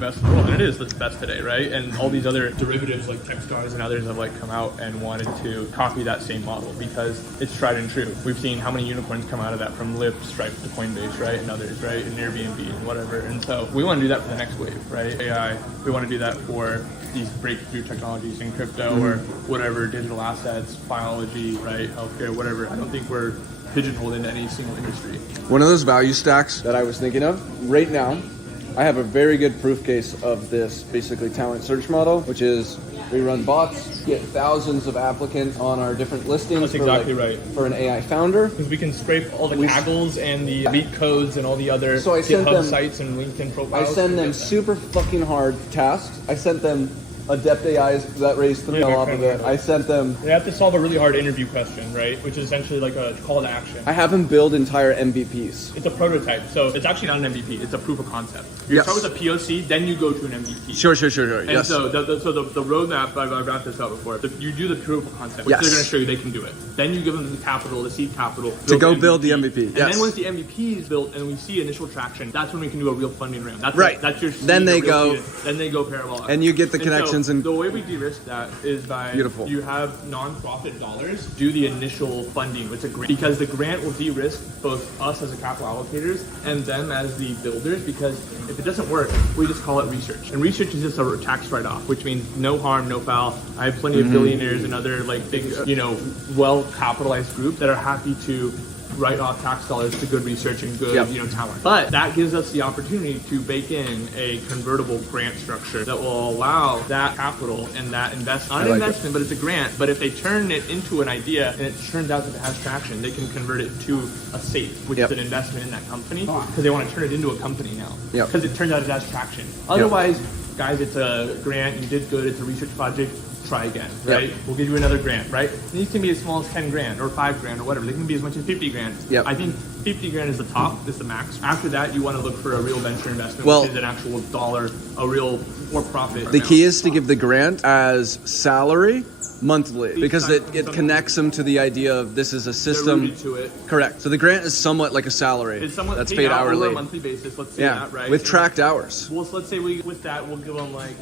best in the world, and it is the best today, right? And all these other derivatives like Techstars and others have like come out and wanted to copy that same model because it's tried and true. We've seen how many unicorns come out of that from Lyft, Stripe to Coinbase, right? And others, right? And Airbnb and whatever. And so we want to do that for the next wave, right? AI, we want to do that for these breakthrough technologies in crypto or whatever, digital assets, biology, right? Healthcare, whatever. I don't think we're pigeonholed into any single industry. One of those value stacks that I was thinking of right now, I have a very good proof case of this basically talent search model, which is we run bots, get thousands of applicants on our different listings. That's exactly right. For an AI founder. Because we can scrape all the Kaggles and the elite codes and all the other GitHub sites and LinkedIn profiles. I send them super fucking hard tasks. I sent them Adept AIs that raised 3 off of it. I sent them. They have to solve a really hard interview question, right? Which is essentially like a call to action. I have them build entire MVPs. It's a prototype, so it's actually not an MVP. It's a proof of concept. You start with a POC, then you go to an MVP. Sure. And yes. so the roadmap, I've wrapped this out before. You do the proof of concept, which they're going to show you they can do it. Then you give them the capital, the seed capital to go build the MVP. And then once the MVP is built and we see initial traction, that's when we can do a real funding round. That's right. That's your seed, then they go parabolic. And you get the connections so and the way we de-risk that is by you have non-profit dollars do the initial funding with a grant, because the grant will de-risk both us as the capital allocators and them as the builders, because if it doesn't work, we just call it research. And research is just a tax write-off, which means no harm, no foul. I have plenty of billionaires and other like big, well-capitalized groups that are happy to write off tax dollars to good research and good talent. But that gives us the opportunity to bake in a convertible grant structure that will allow that capital and that investment, not an investment, but it's a grant. But if they turn it into an idea and it turns out that it has traction, they can convert it to a SAFE, which is an investment in that company, because they want to turn it into a company now, because it turns out it has traction. Otherwise, guys, it's a grant, you did good, it's a research project, try again, right? We'll give you another grant, right? These can be as small as 10 grand or 5 grand or whatever. They can be as much as 50 grand. I think 50 grand is the top, is the max. After that, you want to look for a real venture investment, which is an actual dollar, a real for-profit. The key is to give the grant as salary monthly, because it connects them to the idea of this is a system. They're rooted to it. Correct. So the grant is somewhat like a salary. It's somewhat that's paid hourly. over a monthly basis. Let's say that, right? With tracked hours. Well, so let's say we'll give them like,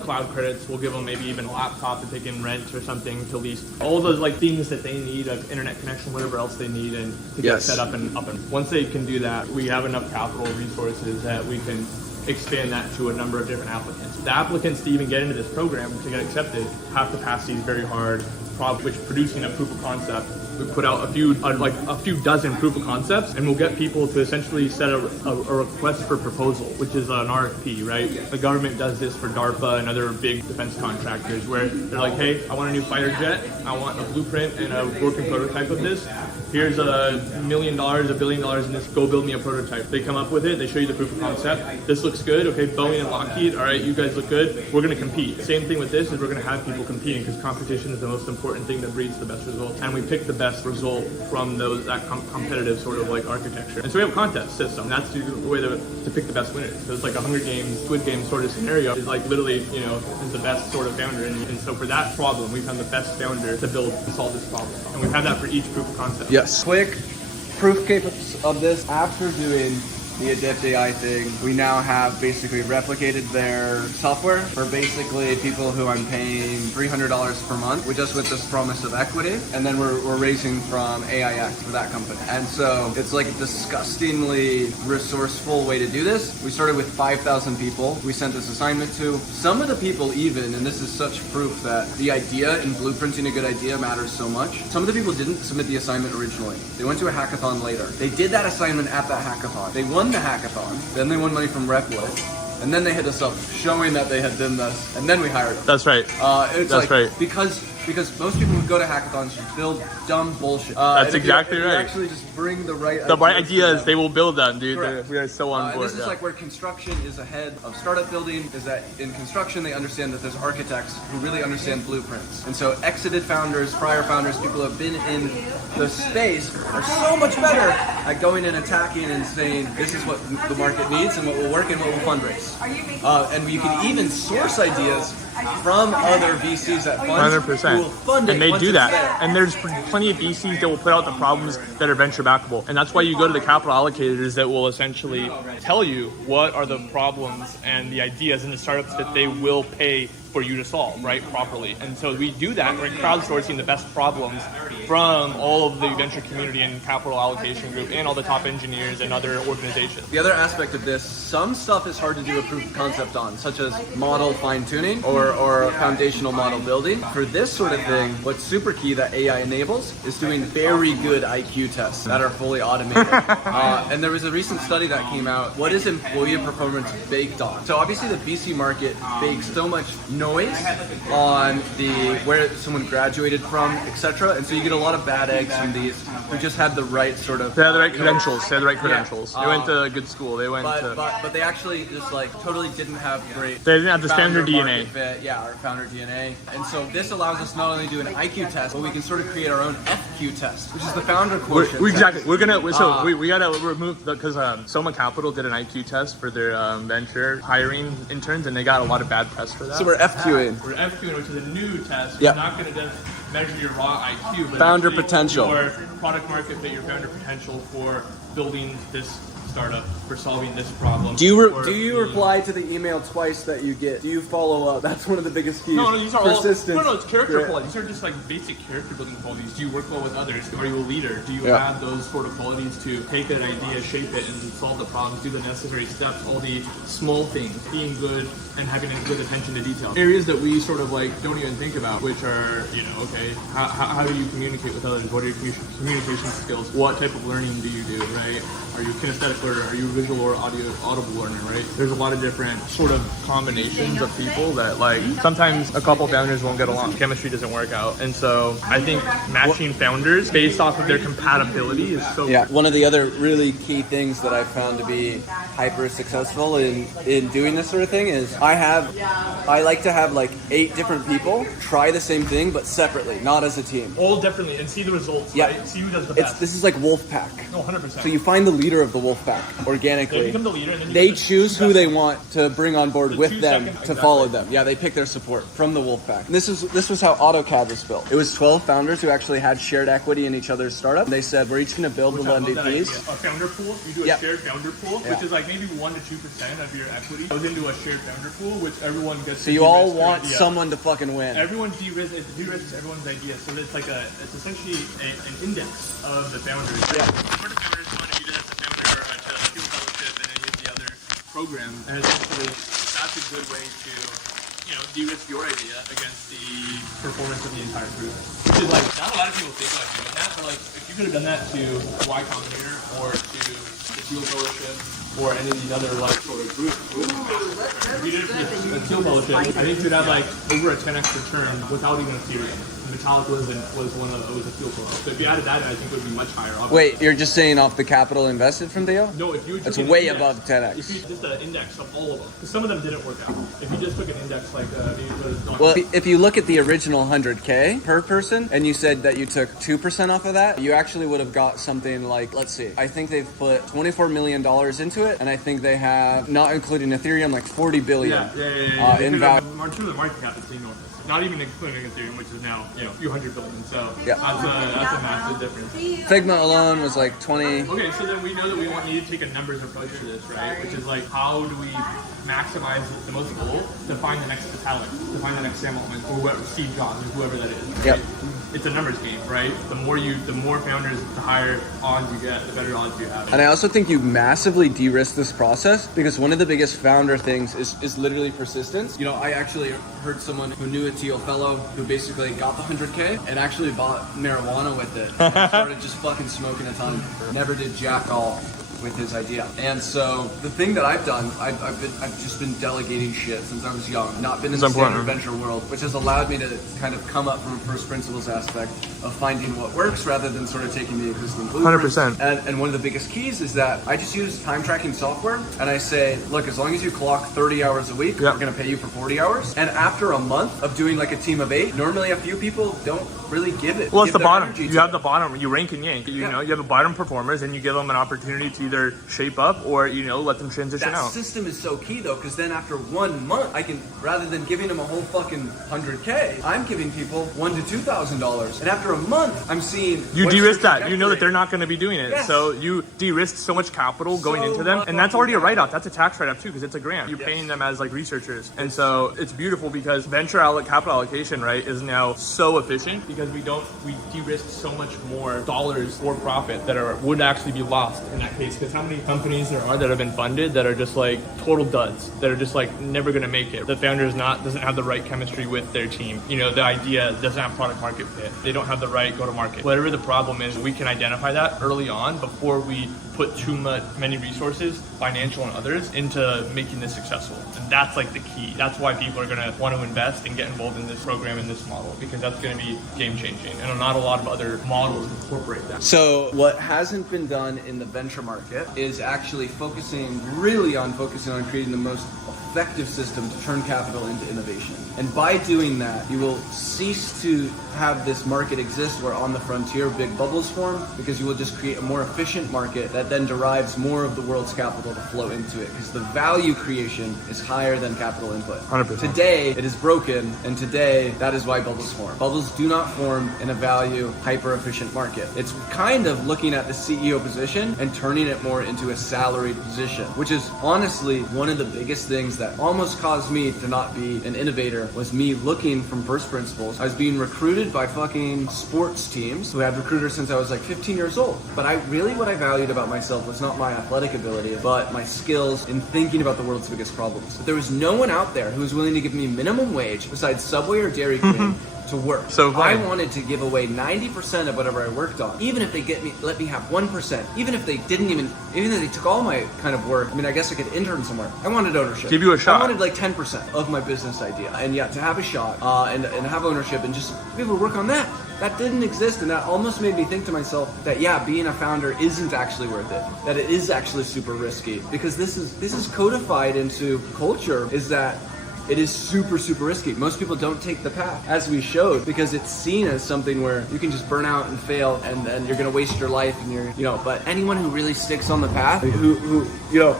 cloud credits. We'll give them maybe even a laptop that they can rent or something to lease. All those like things that they need, like internet connection, whatever else they need, and to get set up and once they can do that, we have enough capital resources that we can expand that to a number of different applicants. The applicants to even get into this program, to get accepted, have to pass these very hard problems, which producing a proof of concept. We put out a few dozen proof of concepts, and we'll get people to essentially set a request for proposal, which is an RFP, right? The government does this for DARPA and other big defense contractors, where they're like, hey, I want a new fighter jet, I want a blueprint and a working prototype of this. Here's $1 million, $1 billion in this, go build me a prototype. They come up with it, they show you the proof of concept. This looks good, okay, Boeing and Lockheed, all right, you guys look good, we're gonna compete. Same thing with this, is we're gonna have people competing, because competition is the most important thing that breeds the best results. And we pick the best result from that competitive sort of like architecture. And so we have a contest system. That's the way to pick the best winners. So it's like a Hunger Games, Squid Game sort of scenario. Is like literally, is the best sort of founder. And so for that problem, we found the best founder to solve this problem. And we've had that for each proof of concept. Yes. Quick proof case of this. After doing the Adept AI thing, we now have basically replicated their software for basically people who I'm paying $300 per month, just with this promise of equity. And then we're raising from AIX for that company. And so it's like a disgustingly resourceful way to do this. We started with 5,000 people. We sent this assignment to some of the people even, and this is such proof that the idea in blueprinting a good idea matters so much. Some of the people didn't submit the assignment originally. They went to a hackathon later. They did that assignment at that hackathon. They won the hackathon, then they won money from Replit, and then they hit us up showing that they had done this, and then we hired them. That's right. That's right. Because most people who go to hackathons just build dumb bullshit. That's exactly right. Actually, just bring the right ideas. They will build them, dude. We are so on board. And this is like where construction is ahead of startup building. Is that in construction they understand that there's architects who really understand blueprints, and so exited founders, prior founders, people who have been in the space are so much better at going and attacking and saying this is what the market needs and what will work and what will fundraise. And you can even source ideas from other VCs that fund 100%. who will fund it And they once do it's that. there. And there's plenty of VCs that will put out the problems that are venture backable. And that's why you go to the capital allocators that will essentially tell you what are the problems and the ideas and the startups that they will pay for you to solve, right, properly. And so we do that. We're crowdsourcing the best problems from all of the venture community and capital allocation group and all the top engineers and other organizations. The other aspect of this, some stuff is hard to do a proof of concept on, such as model fine-tuning or foundational model building. For this sort of thing, what's super key that AI enables is doing very good IQ tests that are fully automated. And there was a recent study that came out, what is employee performance baked on? So obviously the VC market bakes so much noise on where someone graduated from, etc. And so you get a lot of bad eggs from these who just had the right sort of... They had the right credentials. They had the right credentials. They went to a good school. They went but they actually just like totally didn't have great... They didn't have the standard founder DNA. market fit, yeah, our founder DNA. And so this allows us not only to do an IQ test, but we can sort of create our own FQ test, which is the founder quotient. Exactly. We're gonna we gotta remove because Soma Capital did an IQ test for their venture hiring interns, and they got a lot of bad press for that. So we're FQing. We're FQing, which is a new test. Yep. We're not gonna just measure your raw IQ, but Founder actually potential. your product market fit, your founder potential for building this startup, for solving this problem. Do you reply to the email twice that you get? Do you follow up? That's one of the biggest keys. No, these are persistence. all. It's character Great. qualities. These are just like basic character building qualities. Do you work well with others? Are you a leader? Do you Yeah. have those sort of qualities to take an idea, shape it, and solve the problems? Do the necessary steps, all the small things, being good and having a good attention to detail. Areas that we sort of like don't even think about, which are, okay, how do you communicate with others? What are your communication skills? What type of learning do you do, right? Are you a kinesthetic learner? Are you a visual or audible learner, right? There's a lot of different sort of combinations of people that like sometimes a couple founders won't get along. Chemistry doesn't work out. And so I think matching founders based off of their compatibility is so Yeah, one of the other really key things that I've found to be hyper successful in doing this sort of thing is I like to have like 8 different people try the same thing but separately, not as a team. all differently and see the results, Yeah. right? See who does the best. This is like wolf pack. No, 100%. So you find the leader of the wolf pack organically. They become the leader and then you They get the choose who best. they want to bring on board with 2 them second- to follow them. Yeah, they pick their support from the wolf pack. This was how AutoCAD was built. It was 12 founders who actually had shared equity in each other's startup. They said, we're each going to build Which little I love that idea. MVPs. A founder pool. You do a Yep. shared founder pool, Yeah. which is like maybe 1 to 2% of your equity goes into a shared founder pool, which everyone gets. So to you all de-risk their want idea. someone to fucking win. Everyone de-risks everyone's idea, so it's like it's essentially an index of the founders. Yeah. For the founders, one, if you did as a founder or to a field fellowship, and then you have the other program, and essentially that's a good way to de-risk your idea against the performance of the entire group. Which is like not a lot of people think about doing that, but like if you could have done that to Y Combinator or to the field fellowship or any of these other like sort of groups. If you did it for the field fellowship, I think you'd have like over a 10x return without even Ethereum. Metallic was one of was a field fellowship. So if you added that, I think it would be much higher. Obviously. Wait, you're just saying off the capital invested from Theo? No, if you That's took an way index, above 10x. If you just an index of all of them, because some of them didn't work out. If you just took an index like Well, if you look at the original 100K per person, and you said that you took 2% off of that, you actually would have got something like, let's see, I think they've put $24 million into it, and I think they have, not including Ethereum, like 40 billion in value. The market cap is enormous. Not even including Ethereum, which is now a few hundred billion. So Yeah. that's a massive difference. Figma alone was like 20. Okay, so then we know that we need to take a numbers approach to this, right? Which is like, how do we maximize the most goal to find the next Vitalik, to find the next Sam Altman, or whoever, Steve Jobs, or whoever that is. Right? Yep. It's a numbers game, right? The more founders, the higher odds you get, the better odds you have. And I also think you massively de-risk this process because one of the biggest founder things is literally persistence. I actually heard someone who knew a Teal fellow who basically got the 100K and actually bought marijuana with it. And started just fucking smoking a ton. Never did jack all with his idea. And so the thing that I've done, I've just been delegating shit since I was young, not been in the standard venture world, which has allowed me to kind of come up from a first principles aspect of finding what works rather than sort of taking the existing blueprints. 100%. And one of the biggest keys is that I just use time tracking software and I say, look, as long as you clock 30 hours a week, we're gonna pay you for 40 hours. And after a month of doing like a team of 8, normally a few people don't really give it. Well, it's the their bottom. energy You to have it. the bottom. You rank and yank. You know, you have the bottom performers, and you give them an opportunity to either shape up or, let them transition That out. system is so key though, because then after 1 month, I can, rather than giving them a whole fucking 100K, I'm giving people $1,000 to $2,000. And after a month, I'm seeing You de-risk that. You know that they're not going to be doing it. Yes. So you de-risk so much capital going into them. And that's already a write-off. That's a tax write-off too, because it's a grant. You're paying them as like researchers. And so it's beautiful because capital allocation, right, is now so efficient because we de-risk so much more dollars or profit that would actually be lost in that case. Because how many companies there are that have been funded that are just like total duds, that are just like never going to make it. The founder doesn't have the right chemistry with their team. The idea doesn't have product market fit. They don't have the right go to market. Whatever the problem is, we can identify that early on before we put many resources, financial and others, into making this successful. And that's like the key. That's why people are going to want to invest and get involved in this program, in this model, because that's going to be game changing. And not a lot of other models incorporate that. So what hasn't been done in the venture market is actually focusing on creating the most effective system to turn capital into innovation. And by doing that, you will cease to have this market exist where on the frontier big bubbles form, because you will just create a more efficient market that then derives more of the world's capital to flow into it, because the value creation is higher than capital input. 100%. Today, it is broken, and today, that is why bubbles form. Bubbles do not form in a value, hyper-efficient market. It's kind of looking at the CEO position and turning it more into a salaried position, which is honestly one of the biggest things that almost caused me to not be an innovator, was me looking from first principles. I was being recruited by fucking sports teams who had recruiters since I was like 15 years old. But what I valued about myself was not my athletic ability, but my skills in thinking about the world's biggest problems. But there was no one out there who was willing to give me minimum wage besides Subway or Dairy Queen to work. So I wanted to give away 90% of whatever I worked on, even if they let me have 1%, even if they took all my kind of work. I mean, I guess I could intern somewhere. I wanted ownership. Give you a shot. I wanted like 10% of my business idea, and to have a shot and have ownership and just be able to work on that. That didn't exist, and that almost made me think to myself that being a founder isn't actually worth it. That it is actually super risky, because this is codified into culture, is that it is super, super risky. Most people don't take the path, as we showed, because it's seen as something where you can just burn out and fail, and then you're gonna waste your life, and but anyone who really sticks on the path, who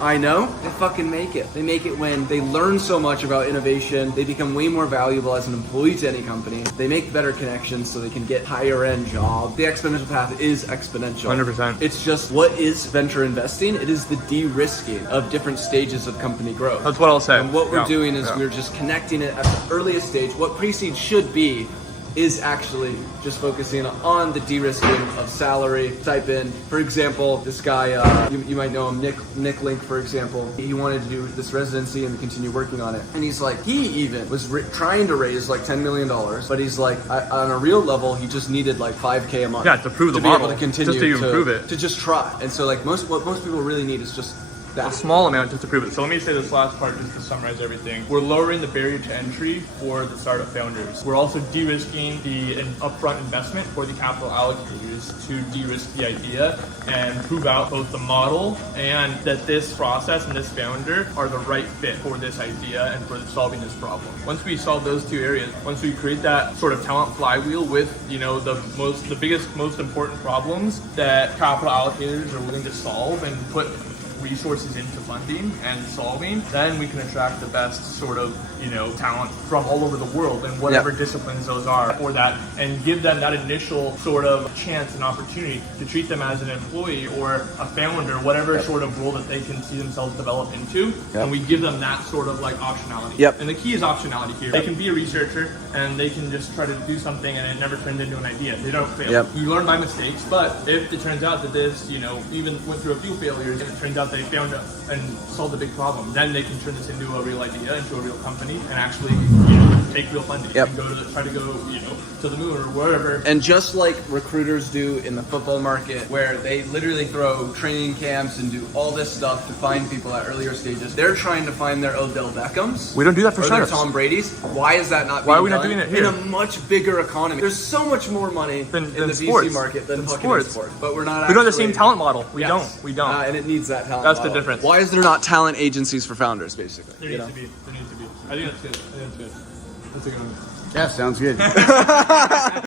I know, they fucking make it. They make it when they learn so much about innovation, they become way more valuable as an employee to any company, they make better connections so they can get higher end jobs. The exponential path is exponential. 100%. It's just, what is venture investing? It is the de-risking of different stages of company growth. That's what I'll say. And what we're doing is we're just connecting it at the earliest stage. What pre-seed should be is actually just focusing on the de-risking of salary. Type in, for example, this guy, you might know him, Nick Link, for example. He wanted to do this residency and continue working on it. And he's like, he even was trying to raise like $10 million, but he's like, on a real level, he just needed like $5K a month. Yeah, to prove the model, to be able to continue just to even prove it. To just try. And so like what most people really need is just that. A small amount just to prove it. So let me say this last part just to summarize everything. We're lowering the barrier to entry for the startup founders. We're also de-risking the upfront investment for the capital allocators to de-risk the idea and prove out both the model and that this process and this founder are the right fit for this idea and for solving this problem. Once we solve those two areas, once we create that sort of talent flywheel with the biggest, most important problems that capital allocators are willing to solve and put resources into funding and solving, then we can attract the best sort of talent from all over the world and whatever disciplines those are for that, and give them that initial sort of chance and opportunity to treat them as an employee or a founder, whatever sort of role that they can see themselves develop into, and we give them that sort of like optionality. And the key is optionality here. They can be a researcher and they can just try to do something and it never turned into an idea. They don't fail. You learn by mistakes, but if it turns out that this, even went through a few failures and it turns out they found and solved a big problem, then they can turn this into a real idea, into a real company, and actually take real funding and try to go to the moon or wherever. And just like recruiters do in the football market, where they literally throw training camps and do all this stuff to find people at earlier stages, they're trying to find their Odell Beckhams. We don't do that for startups. Tom Brady's. Why is that not? Why are we not doing it here? In a much bigger economy, there's so much more money in the sports. VC market than fucking sports. But we're not. We don't have the same talent model. We don't. And it needs that talent. That's model. the difference. Why is there not talent agencies for founders? Basically, there needs to be. I think that's good. That's a good one. Yeah, sounds good.